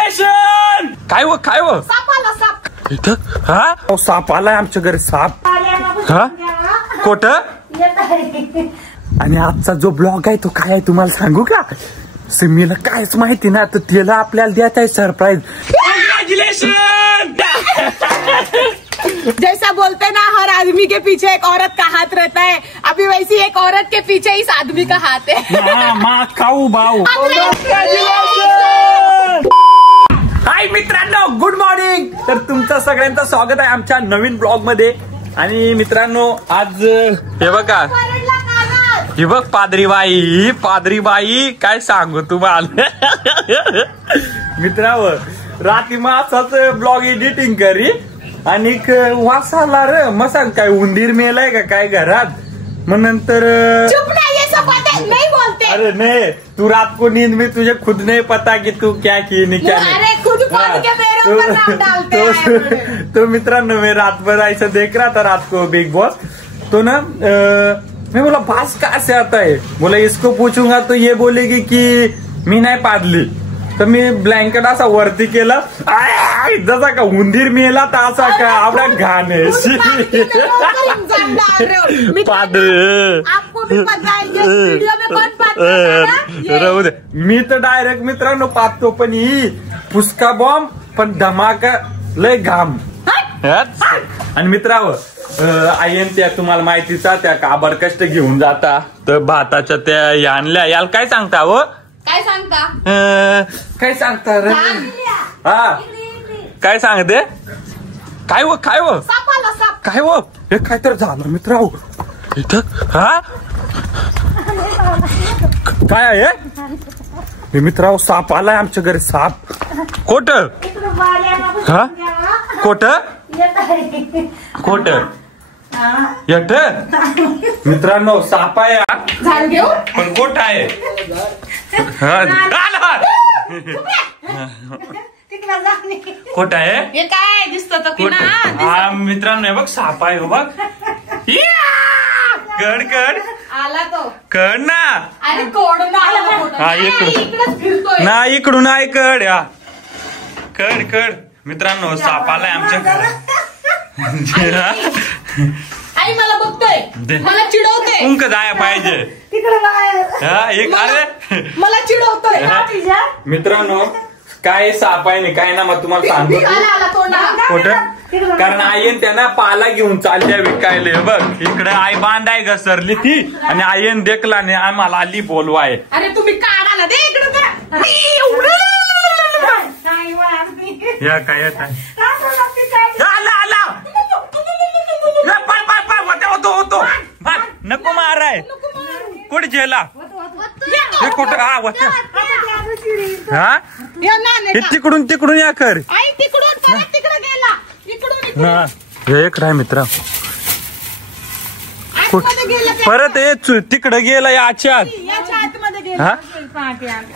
Congratulation. काय हो साप आला साप इथं? हा साप आलाय आमच्या घरी साप। हा कोट आणि आजचा जो ब्लॉग आहे तो काय आहे तुम्हाला सांगू का? सिमीला कायच माहिती ना तर त्याला आपल्याला द्यायचं आहे सरप्राईज। कॉंग्रॅच्युलेशन। जैसा बोलते ना हर आदमी के पीछे एक औरत का हाथ रहता है, अभी वैसी एक औरत के पीछे इस आदमी का हाथ है। मा खाऊ भाऊ। हाय मित्रांनो, गुड मॉर्निंग। तर तुमचं सगळ्यांचं स्वागत आहे आमच्या नवीन ब्लॉग मध्ये। आणि मित्रांनो आज हे बघा, ही बघ पादरी बाई काय सांगू तुम्हाला। मित्रांनो रात्री मग असाच ब्लॉग एडिटिंग करी आणि वासाला रे मसा काय उंदीर मेलाय का काय घरात। मग नंतर चुप नहीं, ये सब बातें नहीं बोलते। अरे नहीं, तू रात को नींद में तुझे खुद नहीं पता कि तू क्या की नहीं क्या नहीं। अरे खुद पढ़ के मेरे ऊपर नाम डालते हैं। तो मित्रांनो मैं रात भर ऐसा देख रहा था रात को बिग बॉस, तो ना मैं बोला बास कहाँ से आता है। बोला इसको पूछूंगा तो ये बोलेगी कि मी नाही पाडली। तर मी ब्लँकेट असा वरती केला, जसा का उंदीर मेला तर असा का आपला घाण आहे। आपको भी पता है ये वीडियो में कौन पाहता है? राहू दे, मी तर डायरेक्ट मित्रांनो पाहतो पण ही पुस्का बॉम्ब पण धमाका लय घाम। आणि मित्रांनो आईन त्या तुम्हाला माहितीचा त्या काबार कष्ट घेऊन जाता तर भाताच्या त्या आणल्या, याला काय सांगता हो? काय सांगता? काय सांगता रे? हा काय सांगते? काय हो साप आला साप। काय हो हे काय तर झालं मित्रांनो इथं? हा काय आहे हे मित्रांनो? साप आलाय आमच्या घरी साप। कोट हा कोट येत मित्रांनो साप आहे पण कोट आहे। कोट आहे हे काय दिसत हा मित्रांनो हे बघ साप आहे बघ। कड आला तो कड ना। अरे कोड हा इकडून ना इकडून आहे कड या कड मित्रांनो साप आलाय आमच्या घरात। आई मला बघतोय, मला चिडवतोय। उंक जाया पाहिजे हा एक अरे मला चिडवतोय। मित्रांनो काय साप आहे नाही काय ना मग तुम्हाला सांगतो कुठं, कारण आईन त्यांना पाला घेऊन चालल्या विकायला। बघ इकडे आई बांधाय घसरली ती आणि आईन देखला नाही आम्हाला आली बोलवाय। अरे तुम्ही काढा दे इकडे या काय येत आहे होतो नको माराय कुठे झेला हे कुठं हा हे तिकडून या कर हे इकडे आहे मित्र परत हे तिकडे गेला याच्या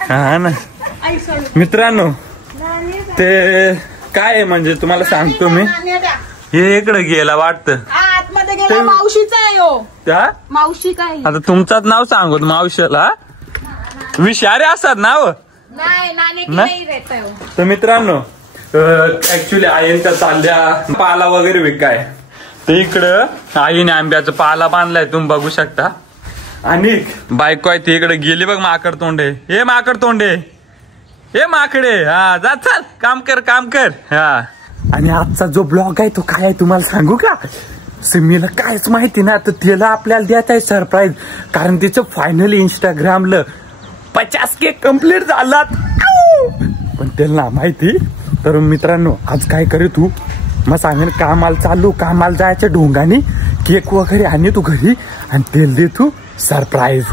हा ना। मित्रांनो ते काय म्हणजे तुम्हाला सांगतो मी, हे इकडे गेला वाटतं आतमध्ये गेला। मावशीचा आहे हो त्या मावशी काय आता तुमचाच नाव सांगू मावशीला विषारे असतात नाव नाही। तर मित्रांनो ऍक्च्युली आईंच्या चालल्या पाला वगैरे विकाय तर इकडं आईने आंब्याचा पाला बांधलाय तुम्ही बघू शकता। आणि बायको आहे ती इकडे गेली बघ माकड तोंडे। हे माकडे हा जा चल काम कर हा। आणि आजचा जो ब्लॉग आहे तो काय आहे तुम्हाला सांगू का? सिमीला कायच माहिती ना तर त्याला आपल्याला द्यायचं आहे सरप्राईज, कारण तिचं फायनली इंस्टाग्रामला 50K कम्प्लीट झालात पण त्याला माहिती। तर मित्रांनो आज काय करे तू मग सांगेन कामाला जायचं ढोंगानी केक वगैरे आणि तू घरी आणि तेल दे तू सरप्राईज।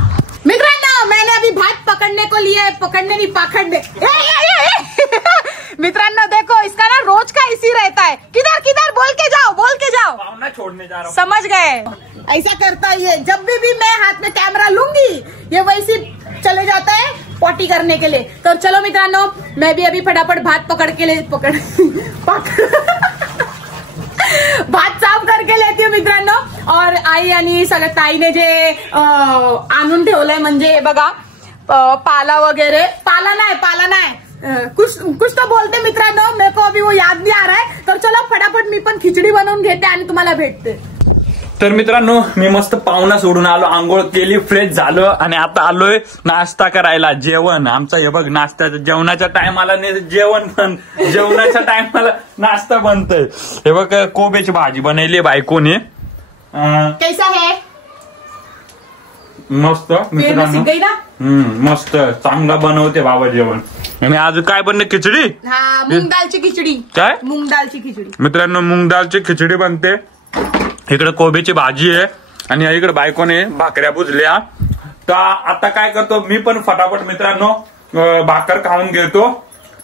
मित्रांनो मैंने अभी भात पकड़ने को लिया है, पकड़ने नहीं पकड़ने। मित्रांनो देखो इसका ना रोज का इसी रहता है, किधर बोल के जाओ पावना छोड़ने जा रहा हूँ। समझ गए? ऐसा करता है जब भी मैं हाथ में कैमरा लूंगी ये वैसे चले जाता है पॉटी करने के लिए। तो चलो मित्रांनो मैं भी अभी फटाफट भात भात साफ करके लेती हूँ मित्रांनो। और आई आणि सगळ्या ताईने जे आणून ठेवलंय म्हणजे बघा पाला वगैरे, पाला नाही कुछ तो बोलते मित्रांनो, मेरे को अभी वो याद नहीं आ रहा है. तर चलो फटाफट मी पण खिचडी बनवून घेते आणि तुम्हाला भेटते. तर मित्रांनो मी मस्त पाहुणा सोडून आलो, आंघोळ केली, फ्रेश झालो आणि आता आलोय नाश्ता करायला. जेवण आमचं हे बघ, नाश्त्याच्या जेवणाच्या टायमाला जेवण पण, जेवणाच्या टायमाला नाश्ता बनतोय. हे बघ कोबीची भाजी बनवली बायकोने. कैसा है? मस्त मित्रांनो, मस्त चांगला बनवते बाबा जेवण. आणि आज काय बनले? खिचडी. हा, मूग दालची खिचडी. काय? मूग दालची खिचडी. मित्रांनो मूग दालची खिचडी बनते. इकडे कोबीची भाजी आहे आणि इकडे बायकोने भाकऱ्या बुजल्या. तर आता काय करतो मी पण फटाफट मित्रांनो भाकर खाऊन घेतो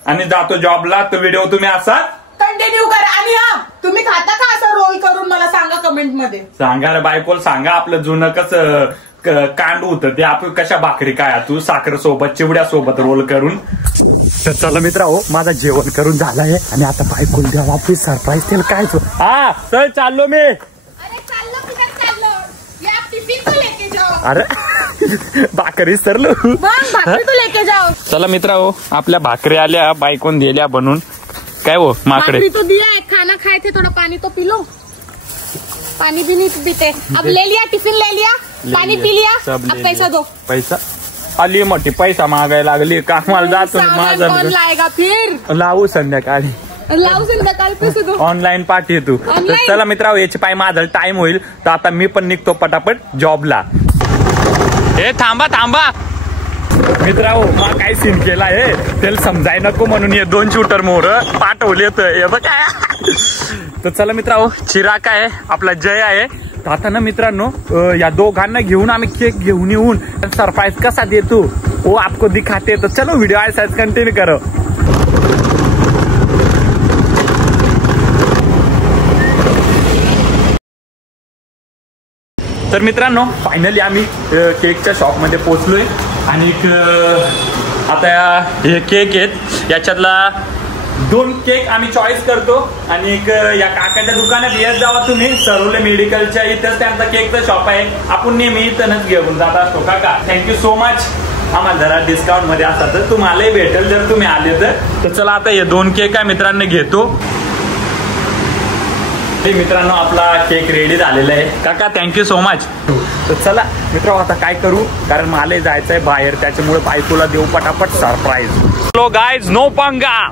आणि जातो जॉबला. तर व्हिडिओ तुम्ही असा कंटिन्यू करा. आणि हा, तुम्ही खाता का असं रोल करून मला सांगा कमेंट मध्ये. सांगा रे बायकोला, सांगा आपलं जुनं कसं कांड होतं ते. आपण कशा भाकरी काय तू साखर सोबत चिवड्या सोबत रोल करून. तर चला मित्रांनो माझा जेवण करून झालाय आणि आता बायकोला द्या वापस सरप्राईज. त्याला काय? हा चल चाललो मी. अरे भाकरी सरलो, भाकरी तो लेके जाओ. चला मित्रांनो आपल्या भाकरी आल्या, बायकोन दिल्या बनून. काय हो माकडे? भाकरी तो दिया है, खाना खाए थे, थोड़ा पानी तो पी लो. पानी भी नहीं पीते. अब ले लिया, टिफिन ले लिया, पानी पी लिया, अब पैसा दो. पैसा आली मोठी पैसा मागायला लागली. कामाला जातो माझा कौन लाएगा फिर? लावू संध्याकाळी, लावू संध्याकाळी पैसे दो. ऑनलाईन पाठवे तू. चला मित्रांनो याची पाय माझा टाइम होईल तर आता मी पण निघतो पटापट जॉबला. हे थांबा थांबा मित्रांनो, मग काय सीन केला आहे त्याला समजाय नको म्हणून हे 2 शूटर मोर पाठवले. तर बघा. तर चला मित्रांनो चिराग आहे, आपला जय आहे. तर आता ना मित्रांनो या दोघांना घेऊन आम्ही केक घेऊन येऊन सरप्राईज कसा देतो वो आपको दिखाते. तो चलो व्हिडिओ ऐसा कंटिन्यू करो. तर मित्रांनो फायनली आम्ही केकच्या शॉप मध्ये पोहोचलोय आणि आता हे केक आहेत, याच्यातला 2 केक आम्ही चॉईस करतो. आणि या काकाच्या दुकानात येत जावा तुम्ही, सरोले मेडिकलच्या इथंच त्यांचा केकचं शॉप आहे. आपण नेहमी इथंच घेऊन जात असतो. काका थँक्यू सो मच. आम्हाला जरा डिस्काउंट मध्ये असतात तर तुम्हालाही भेटेल जर तुम्ही आले तर. चला आता हे 2 केक काय मित्रांनो घेतो. मित्रांनो आपला केक रेडी झालेला आहे. काका थँक्यू सो मच. तर चला मित्रांनो आता काय करू, कारण मला जायचंय बाहेर, त्याच्यामुळे बायकोला देऊ पटापट सरप्राईज. हॅलो गाईज, नो पंगा.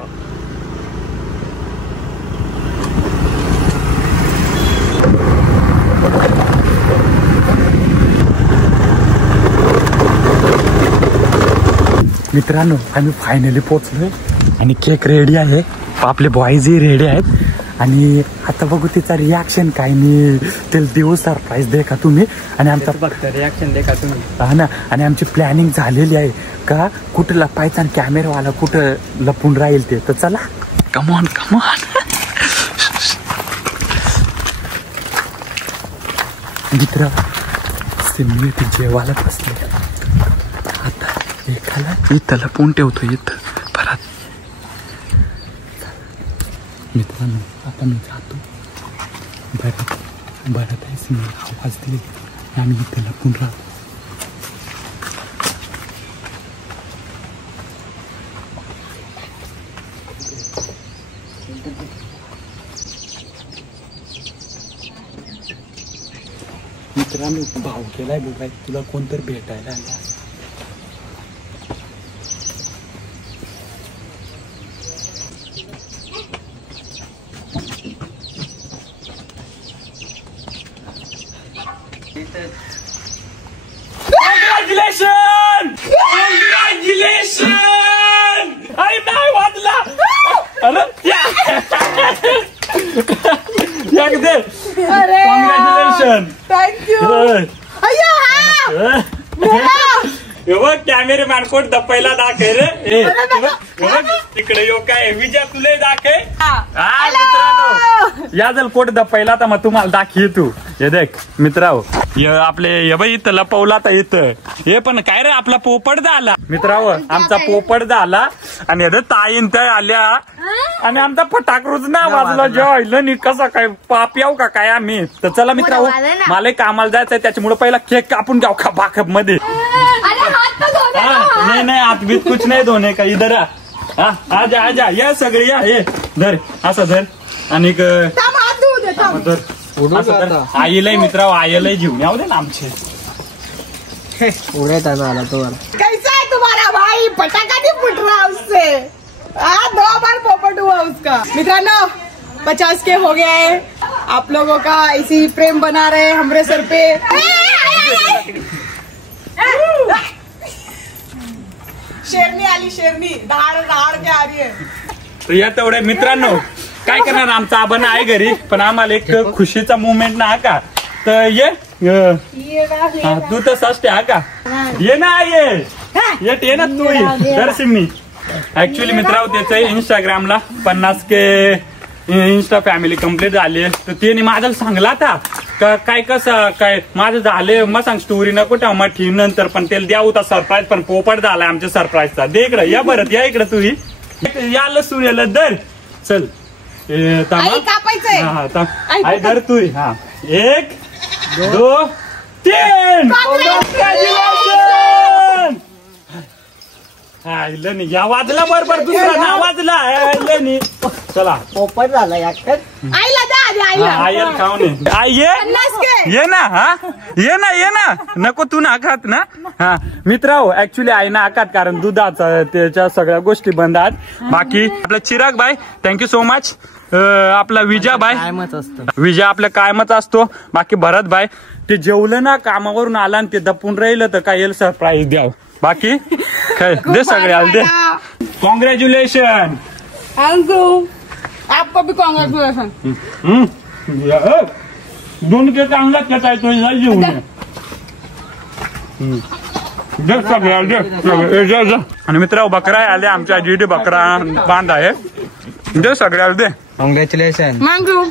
मित्रांनो आम्ही फायनली पोहोचलोय आणि केक रेडी आहे, आपले बॉईजही रेडी आहेत. आणि आता बघू तिचा रिॲक्शन काय. मी त्याला देऊ सरप्राईज दे का तुम्ही. आणि आमचा फक्त रिॲक्शन दे का तुम्ही. हा ना. आणि आमची प्लॅनिंग झालेली आहे का कुठं लपायचं आणि कॅमेरावाला कुठं लपून राहील ते. तर चला कमॉन कमॉन. मित्र सिम्मी ते जेवायला बसले. आता एकाला इथं लपून ठेवतो इथं परत. मित्रांनो आता मी जातो. बरं आहे सिम्मी आवाज दिली आम्ही इथं लपून राहतो. मित्रांनो भाव केलाय बघाय, तुला कोणतरी भेटायला आला. Congratulations! Congratulations! अरे नाही वाजला. अरे कॉंग्रॅच्युलेशन. थँक्यू. कॅमेरेमॅन कोण दप्पायला दाखय रे. तिकडे यो काय विजय तुला दाखय. मित्रांनो या जर कोट दप्पायला तर मग तुम्हाला दाखी तू. हे देख मित्रांनो आपले हे बाई इथं लपवला तर इथं हे पण काय रे आपला पोपट झाला. मित्रांनो आमचा पोपट झाला आणि ताईन त्या आल्या आणि आमचा फटाकरूच ना वाजला. जेव्हा कसा काय पाप याव का काय आम्ही. तर चला मित्रांनो मला कामाला जायचंय, त्याच्यामुळे पहिला केक कापून घ्याव का बाकप मध्ये. नहीं नहीं हाथ भी कुछ नहीं धोने का. इधर हा आजा आजा या सगळे या हे धर असं धर आणि थांब, हात धुवू दे, थांब. धर आईलाही मित्रा आईलाही घेऊन यावं दे ना आमचे उड़े था ना तो कैसा है तुम्हारा भाई? पटाखा नहीं फुट रहा उससे। 2 बार पोपट हुआ उसका। मित्रांनो 50 के हो गया है, आप लोगों का ऐसे ही प्रेम बना रहे हमरे सर पे। शेरनी आली, शेरनी दहाड़ दहाड़ के आ रही है. तर या तेवढे मित्रांनो काय करणार, आमचा आबन आहे घरी पण आम्हाला एक खुशीचा मुवमेंट ना का, तर ये तू तर सस्ते हा का, ये ना ये ना तू दर्शन मी. ऍक्च्युली मित्रांनो त्याचं इंस्टाग्रामला 50K इंस्टा फॅमिली कंप्लीट झाली, तर त्याने माझ्याला सांगला था का काय कसं काय माझं झाले, मग सांग स्टोरी नको ठेव मग ठेव नंतर, पण त्याला द्या होता सरप्राईज, पण पोपट झालाय आमच्या सरप्राईजचा. दे इकडं या बरं, या इकडं तुम्ही याला सूर्याला दर चल कापायचंय. आई दर तू हा 1 2 3 नाही या वाजला बरोबर, दुसरा ना वाजला नाही. चला पोपट झाला याकडे आईला द्या आधी, आईल खाऊन आई ये ना, हा ये ना नको तू ना खात ना. हा मित्रांनो ऍक्च्युली आई ना खात कारण दुधाचा त्याच्या सगळ्या गोष्टी बंद आहेत. बाकी आपला Chirag bye thank you so much, आपला विजय बाय कायमच असतो, विजय आपल्या कायमच असतो. बाकी भरत बाय ते जेवलं ना कामावरून आला आणि ते दपून राहिलं तर काय सरप्राईज द्याव. बाकी काय दे सगळ्याला दे. कॉंग्रॅच्युलेशन. आपको भी कांग्रेचुलेशन. 2 के चांगला खेळायचो जेवून दे सगळ्याला दे. आणि मित्र बकरा आले आमच्या आजी बकरा बांध आहे, दे सगळ्याला दे. कॉंग्रॅच्युलेशन. मांगू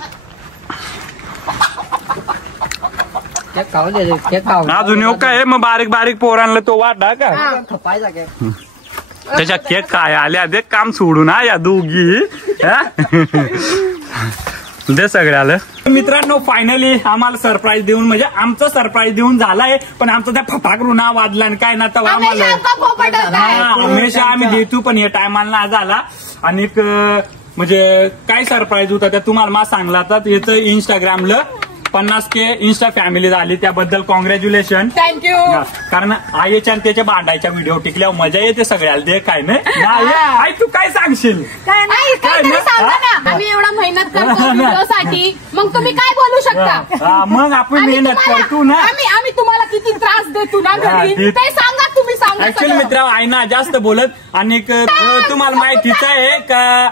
केक खाऊ दे, केक खाऊ. अजून येऊ काय मग बारीक बारीक पोरांना तो वाटा का खपायचा केक. त्याच्या केक काय आल्या दे काम सोडून या दोघी दे सगळ्याला. मित्रांनो फायनली आम्हाला सरप्राईज देऊन म्हणजे आमचा सरप्राईज देऊन झालाय, पण आमचा त्या फटाकडू ना वाजला आणि काय ना तर आम्हाला हमेशा आम्ही देतो, पण या टायमाला ना झाला. आणि म्हणजे काय सरप्राईज होता त्या तुम्हाला मा सांगला तर याचं इंस्टाग्रामला 50K इंस्टा फॅमिली झाली, त्याबद्दल कॉंग्रॅच्युलेशन. थँक्यू. कारण आईच्या त्याच्या भांडायच्या व्हिडिओ टिकल्यावर मजा येते सगळ्याला दे काय नाही. आई तू काय सांगशील? आम्ही एवढा मेहनत करतो व्हिडिओसाठी, मग तुम्ही काय बोलू शकता? मग आपण मेहनत करतो ना, आम्ही तुम्हाला किती त्रास देतो ना घरी ते सांगा, तुम्ही सांगा. ऍक्च्युअली मित्र आई ना जास्त बोलत. आणि तुम्हाला माहितीच आहे का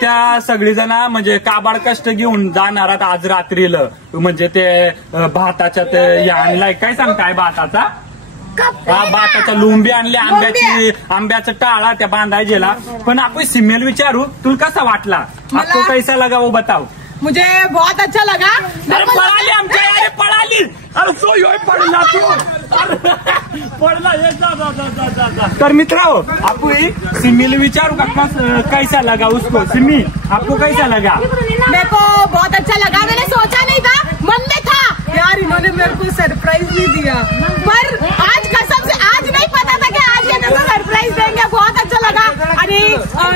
त्या सगळी जण म्हणजे काबाड कष्ट घेऊन जाणार आज रात्रीला, म्हणजे ते भाताच्या ते आणलाय काय सांगताय भाताचा भाताच्या लुंबी आणली, आंब्याचा टाळा त्या बांधायला. पण आपण सिमेल विचारू तुला कसा वाटला, आपको कैसा लगा वो बताओ. मुझे बहुत अच्छा लगा. पळाली आमच्या अरे पळाली, अरे सोय पडला तू पडला. तर मित्रांनो आपण सिमीला विचारू का कैसा लगा उसको. सिमी आपको कैसा लगा? मेरे को बहुत अच्छा लगा. मैंने सोचा नहीं था, मन में था यार इन्होंने मेरे को सरप्राइज नहीं दिया, पर आज कसम से आज नहीं पता था कि आज ये मेरे को सरप्राइज देंगे. बहुत अच्छा लगा. आणि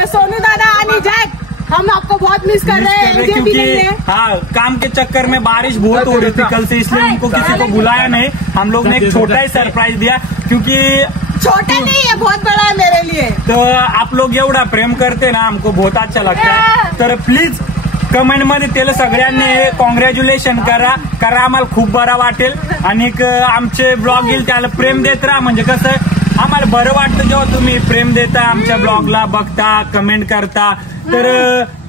सोनू दादा आणि जैक हम आपको बहुत मिस कर रहे हैं क्योंकि हाँ काम के चक्कर में बारिश बहुत हो रही थी कल से, इसलिए उनको किसी को बुलाया नहीं. हम लोग ने एक छोटा ही सरप्राइज दिया, क्योंकि छोटा नहीं है बहुत बड़ा है मेरे लिए. तो आप लोग एवढा प्रेम करते ना, हमको बहुत अच्छा लगता है. तर प्लीज कमेंट मध्ये त्याला सगळ्यांनी कॉंग्रॅच्युलेशन करा, आम्हाला खूप बरा वाटेल. आणि आमचे ब्लॉग येईल त्याला प्रेम देत राहा, म्हणजे कसं आम्हाला बरं वाटतं जेव्हा तुम्ही प्रेम देता, आमच्या ब्लॉगला बघता, कमेंट करता, तर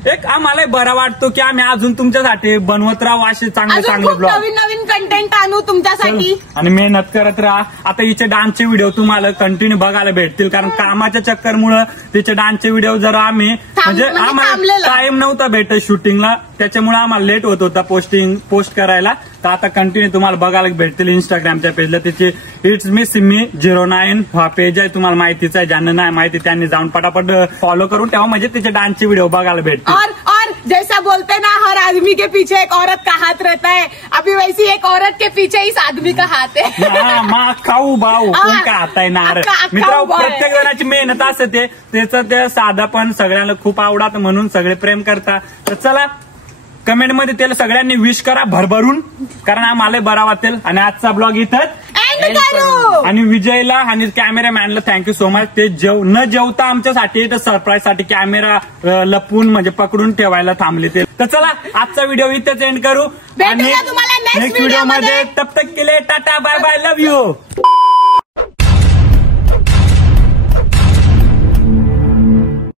एक आम्हाला बरा वाटतो की आम्ही अजून तुमच्यासाठी बनवत राहू असे चांगले ब्लॉग, नवीन नवीन कंटेंट आणू तुमच्यासाठी. आणि मेहनत करत राहा. आता हिचे डान्सचे व्हिडिओ तुम्हाला कंटिन्यू बघायला भेटतील, कारण कामाच्या चक्करमुळे तिचे डान्सचे व्हिडिओ जरा आम्ही म्हणजे आम्हाला टाइम नव्हता भेटत शूटिंगला, त्याच्यामुळे आम्हाला लेट होत होता पोस्ट करायला. तर आता कंटिन्यू तुम्हाला बघायला भेटतील इंस्टाग्रामच्या पेजला. त्याची इट्स मी सिमी 09 हा पेज आहे, तुम्हाला माहितीच आहे. ज्यांना नाही माहिती त्यांनी जाऊन पटापट फॉलो करून ठेवा, म्हणजे तिचे डान्सचे व्हिडिओ बघायला भेटतील. और जैसा बोलते ना हर आदमी के पीछे एक औरत का हाथ रहता है, अभी वैसी एक औरत के पीछे इस आदमी का हात आहे. मा खाऊ भाऊ कोण का हात आहे नार मित्र. प्रत्येक जणाची मेहनत असते त्याचं ते साधा पण सगळ्यांना खूप आवडत म्हणून सगळे प्रेम करतात. तर चला कमेंट मध्ये त्याला सगळ्यांनी विश करा भरभरून, कारण आम्हाला बरा वाटेल. आणि आजचा ब्लॉग इथंच आणि विजयला आणि कॅमेरामॅनला थँक्यू सो मच. ते न जेवता आमच्यासाठी सरप्राईज साठी कॅमेरा लपून म्हणजे पकडून ठेवायला थांबले ते. तर चला आजचा व्हिडिओ इथेच एंड करू आणि नेक्स्ट व्हिडिओ मध्ये. तब तक के लिए tata bye bye love you.